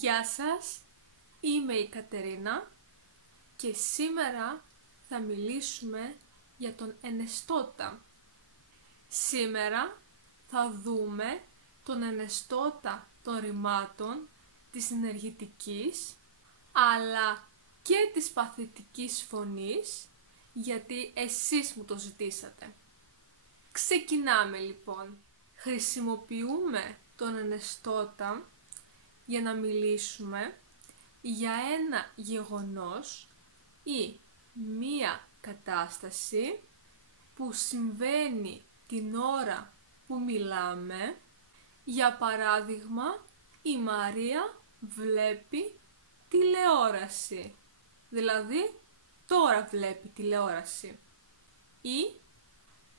Γεια σας, είμαι η Κατερίνα και σήμερα θα μιλήσουμε για τον ενεστώτα. Σήμερα θα δούμε τον ενεστώτα των ρημάτων, της ενεργητικής αλλά και της παθητικής φωνής, γιατί εσείς μου το ζητήσατε. Ξεκινάμε λοιπόν. Χρησιμοποιούμε τον ενεστώτα για να μιλήσουμε για ένα γεγονός ή μία κατάσταση που συμβαίνει την ώρα που μιλάμε. Για παράδειγμα, η Μαρία βλέπει τηλεόραση, δηλαδή τώρα βλέπει τηλεόραση. Ή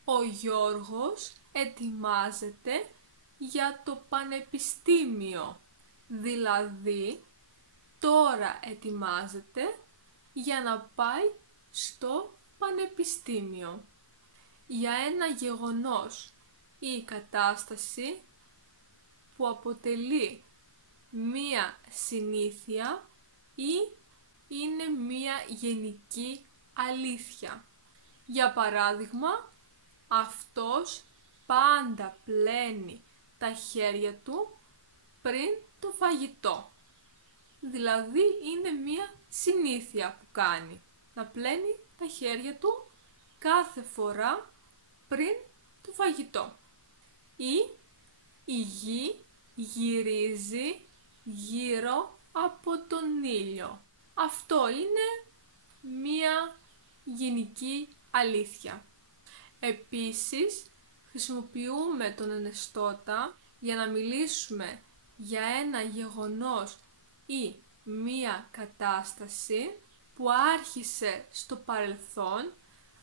ο Γιώργος ετοιμάζεται για το πανεπιστήμιο, δηλαδή τώρα ετοιμάζεται για να πάει στο πανεπιστήμιο. Για ένα γεγονός ή κατάσταση που αποτελεί μία συνήθεια ή είναι μία γενική αλήθεια. Για παράδειγμα, αυτός πάντα πλένει τα χέρια του πριν το φαγητό. Δηλαδή είναι μία συνήθεια που κάνει, να πλένει τα χέρια του κάθε φορά πριν το φαγητό. Ή η γη γυρίζει γύρω από τον ήλιο. Αυτό είναι μία γενική αλήθεια. Επίσης, χρησιμοποιούμε τον ενεστώτα για να μιλήσουμε για ένα γεγονός ή μία κατάσταση που άρχισε στο παρελθόν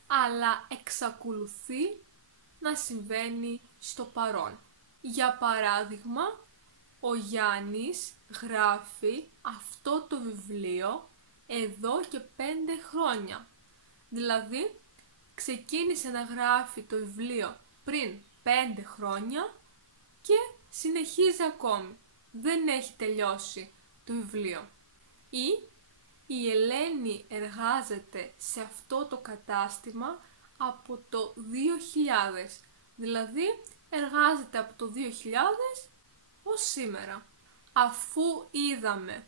αλλά εξακολουθεί να συμβαίνει στο παρόν. Για παράδειγμα, ο Γιάννης γράφει αυτό το βιβλίο εδώ και 5 χρόνια. Δηλαδή, ξεκίνησε να γράφει το βιβλίο πριν 5 χρόνια και συνεχίζει ακόμη. Δεν έχει τελειώσει το βιβλίο. Ή η Ελένη εργάζεται σε αυτό το κατάστημα από το 2000. Δηλαδή, εργάζεται από το 2000 ως σήμερα. Αφού είδαμε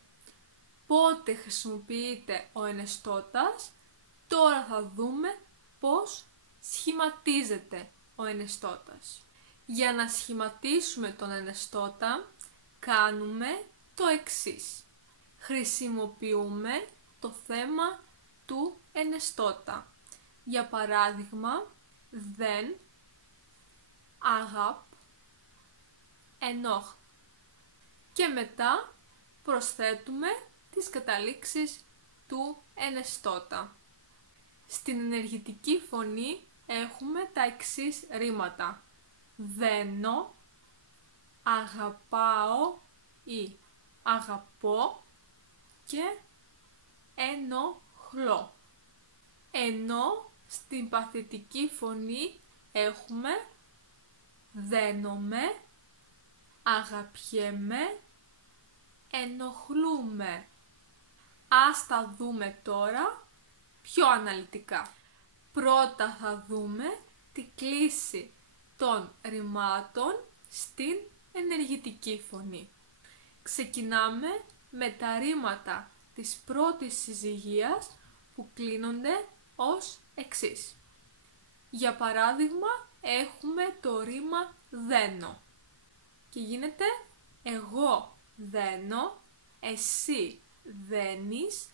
πότε χρησιμοποιείται ο ενεστώτας, τώρα θα δούμε πώς σχηματίζεται ο ενεστώτας. Για να σχηματίσουμε τον ενεστώτα, κάνουμε το εξής. Χρησιμοποιούμε το θέμα του ενεστώτα. Για παράδειγμα, δεν, αγάπ, ενόχ. Και μετά προσθέτουμε τις καταλήξεις του ενεστώτα. Στην ενεργητική φωνή έχουμε τα εξής ρήματα. Δένω, αγαπάω ή αγαπώ και ενοχλώ. Ενώ στην παθητική φωνή έχουμε δένομαι, αγαπιέμαι, ενοχλούμε. Ας τα δούμε τώρα πιο αναλυτικά. Πρώτα θα δούμε τη κλίση των ρημάτων στην ενεργητική φωνή. Ξεκινάμε με τα ρήματα της πρώτης συζυγίας που κλείνονται ως εξής. Για παράδειγμα, έχουμε το ρήμα δένω και γίνεται εγώ δένω, εσύ δένεις,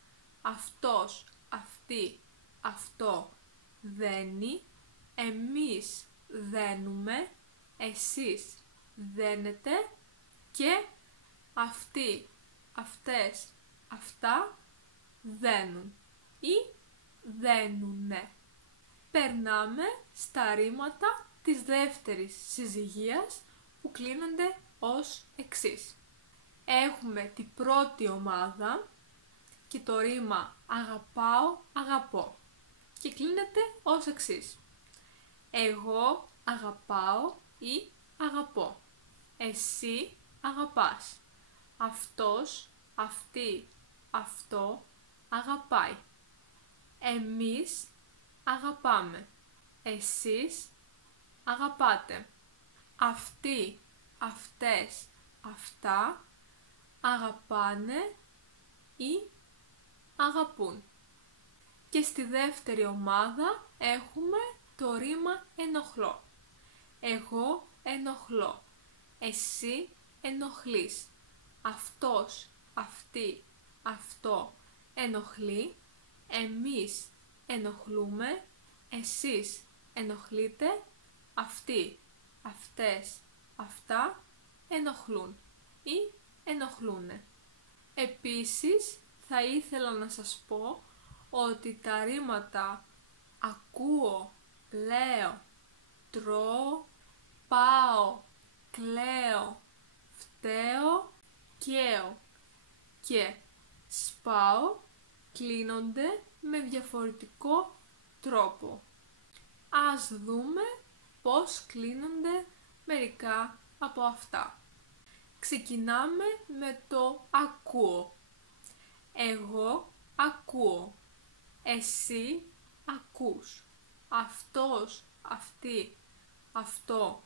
αυτός, αυτή, αυτό δένει, εμείς δένουμε, εσείς δένετε και αυτοί, αυτές, αυτά δένουν ή δένουνε. Περνάμε στα ρήματα της δεύτερης συζυγίας που κλείνονται ως εξής. Έχουμε την πρώτη ομάδα και το ρήμα αγαπάω, αγαπώ και κλείνεται ως εξής. Εγώ αγαπάω ή αγαπώ. Εσύ αγαπάς. Αυτός αυτή, αυτό αγαπάει. Εμείς αγαπάμε. Εσείς αγαπάτε. Αυτοί, αυτές, αυτά αγαπάνε ή αγαπούν. Και στη δεύτερη ομάδα έχουμε το ρήμα ενοχλώ. Εγώ ενοχλώ. Εσύ ενοχλείς. Αυτός, αυτή, αυτό ενοχλεί. Εμείς ενοχλούμε. Εσείς ενοχλείτε. Αυτοί, αυτές, αυτά ενοχλούν ή ενοχλούνε. Επίσης θα ήθελα να σας πω ότι τα ρήματα ακούω, λέω, τρώω, πάω, κλαίω, φταίω, καίω και σπάω κλείνονται με διαφορετικό τρόπο. Ας δούμε πώς κλείνονται μερικά από αυτά. Ξεκινάμε με το ακούω. Εγώ ακούω. Εσύ ακούς. Αυτός, αυτή, αυτό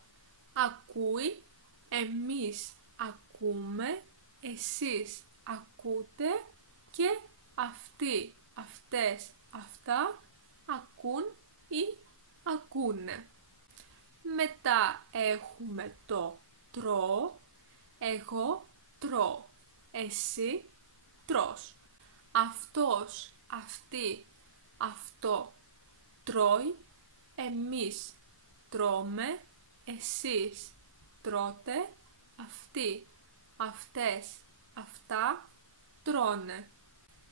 ακούει. Εμείς ακούμε. Εσείς ακούτε. Και αυτοί, αυτές, αυτά ακούν ή ακούνε. Μετά έχουμε το τρώω. Εγώ τρώω. Εσύ τρως. Αυτός, αυτή, αυτό τρώει. Εμείς τρώμε. Εσείς τρώτε. Αυτοί, αυτές, αυτά τρώνε.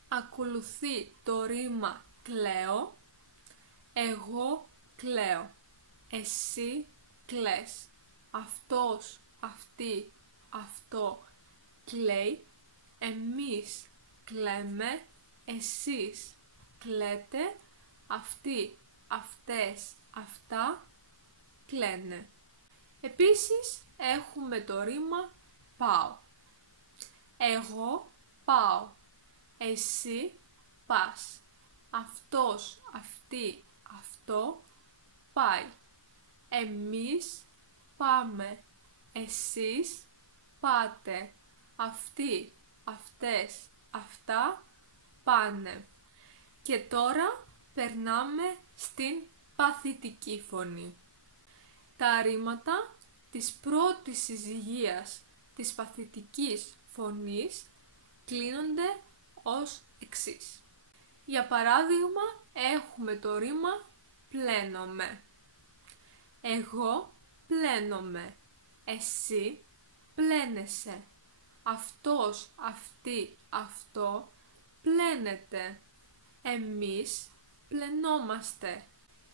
Ακολουθεί το ρήμα κλαίω. Εγώ κλαίω. Εσύ κλαις. Αυτός, αυτή, αυτό κλαίει. Εμείς κλαίμε. Εσείς κλαίτε. Αυτοί, αυτές, αυτά κλαίνε. Επίσης έχουμε το ρήμα πάω. Εγώ πάω. Εσύ πας. Αυτός, αυτή, αυτό πάει. Εμείς πάμε. Εσείς πάτε. Αυτοί, αυτές, αυτά πάνε. Και τώρα περνάμε στην παθητική φωνή. Τα ρήματα της πρώτης συζυγίας της παθητικής φωνής κλείνονται ως εξής. Για παράδειγμα έχουμε το ρήμα πλένομαι. Εγώ πλένομαι. Εσύ πλένεσαι. Αυτός, αυτή, αυτό πλένεται. Εμείς πλενόμαστε.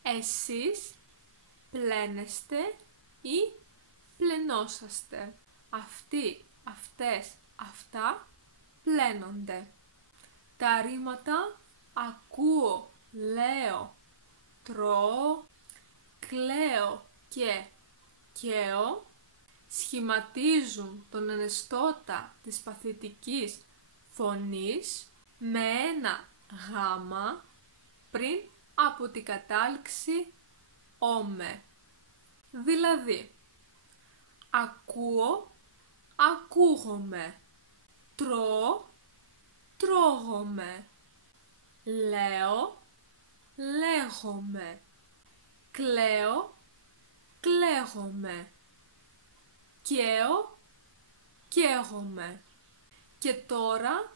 Εσείς πλένεστε ή πλενόσαστε. Αυτοί, αυτές, αυτά πλένονται. Τα ρήματα ακούω, λέω, τρώω, κλαίω και καίω σχηματίζουν τον ενεστώτα της παθητικής φωνής με ένα γάμα πριν από την κατάληξη όμε. Δηλαδή, ακούω, ακούγομαι, τρώω, τρώγομαι, λέω, λέγομαι, κλαίω, κλαίγομαι, καίω, καίγομαι. Και τώρα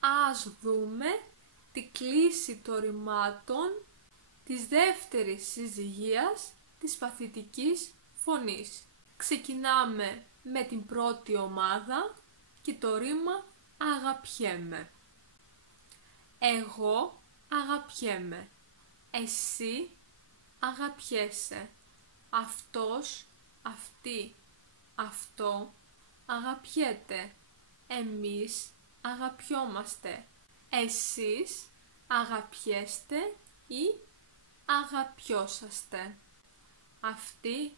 ας δούμε τη κλίση των ρημάτων της δεύτερης συζυγίας της παθητικής φωνής. Ξεκινάμε με την πρώτη ομάδα και το ρήμα αγαπιέμαι. Εγώ αγαπιέμαι. Εσύ αγαπιέσαι. Αυτός, αυτή, αυτό αγαπιέται. Εμείς αγαπιόμαστε. Εσείς αγαπιέστε ή αγαπιόσαστε. Αυτοί,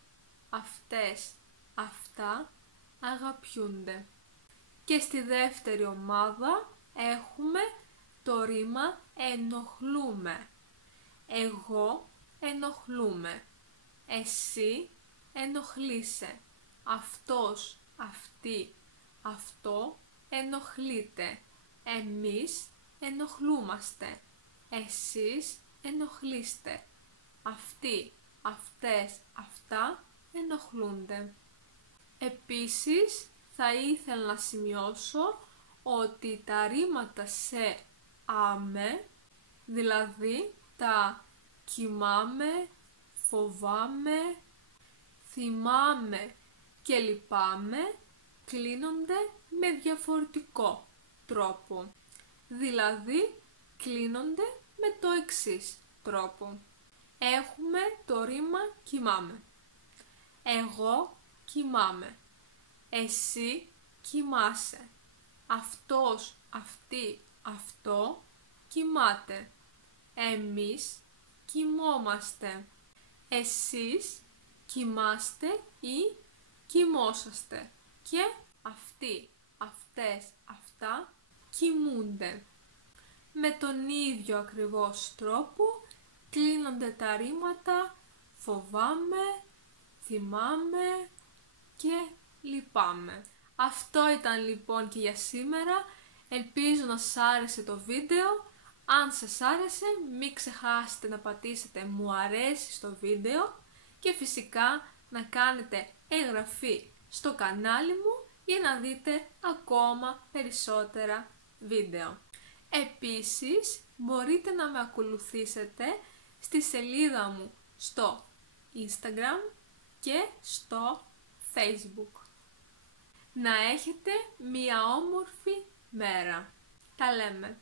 αυτές, αυτά αγαπιούνται. Και στη δεύτερη ομάδα έχουμε το ρήμα ενοχλούμε. Εγώ ενοχλούμε. Εσύ ενοχλείσαι. Αυτός, αυτή, αυτό ενοχλείται. Εμείς ενοχλούμαστε. Εσείς ενοχλείστε. Αυτοί, αυτές, αυτά ενοχλούνται. Επίσης θα ήθελα να σημειώσω ότι τα ρήματα σε άμε, δηλαδή τα κοιμάμαι, φοβάμαι, θυμάμαι και λυπάμαι, κλείνονται με διαφορετικό τρόπο. Δηλαδή κλείνονται με το εξής τρόπο. Έχουμε το ρήμα κοιμάμαι. Εγώ κοιμάμαι. Εσύ κοιμάσαι. Αυτός, αυτή, αυτό κοιμάται. Εμείς κοιμόμαστε. Εσείς κοιμάστε ή κοιμόσαστε. Και αυτοί, αυτές, αυτά κοιμούνται. Με τον ίδιο ακριβώς τρόπο κλείνονται τα ρήματα φοβάμαι, θυμάμαι και λυπάμαι. Αυτό ήταν λοιπόν και για σήμερα. Ελπίζω να σας άρεσε το βίντεο. Αν σας άρεσε, μην ξεχάσετε να πατήσετε μου αρέσει στο βίντεο και φυσικά να κάνετε εγγραφή στο κανάλι μου για να δείτε ακόμα περισσότερα βίντεο. Επίσης, μπορείτε να με ακολουθήσετε στη σελίδα μου στο Instagram και στο Facebook. Να έχετε μία όμορφη μέρα. Τα λέμε!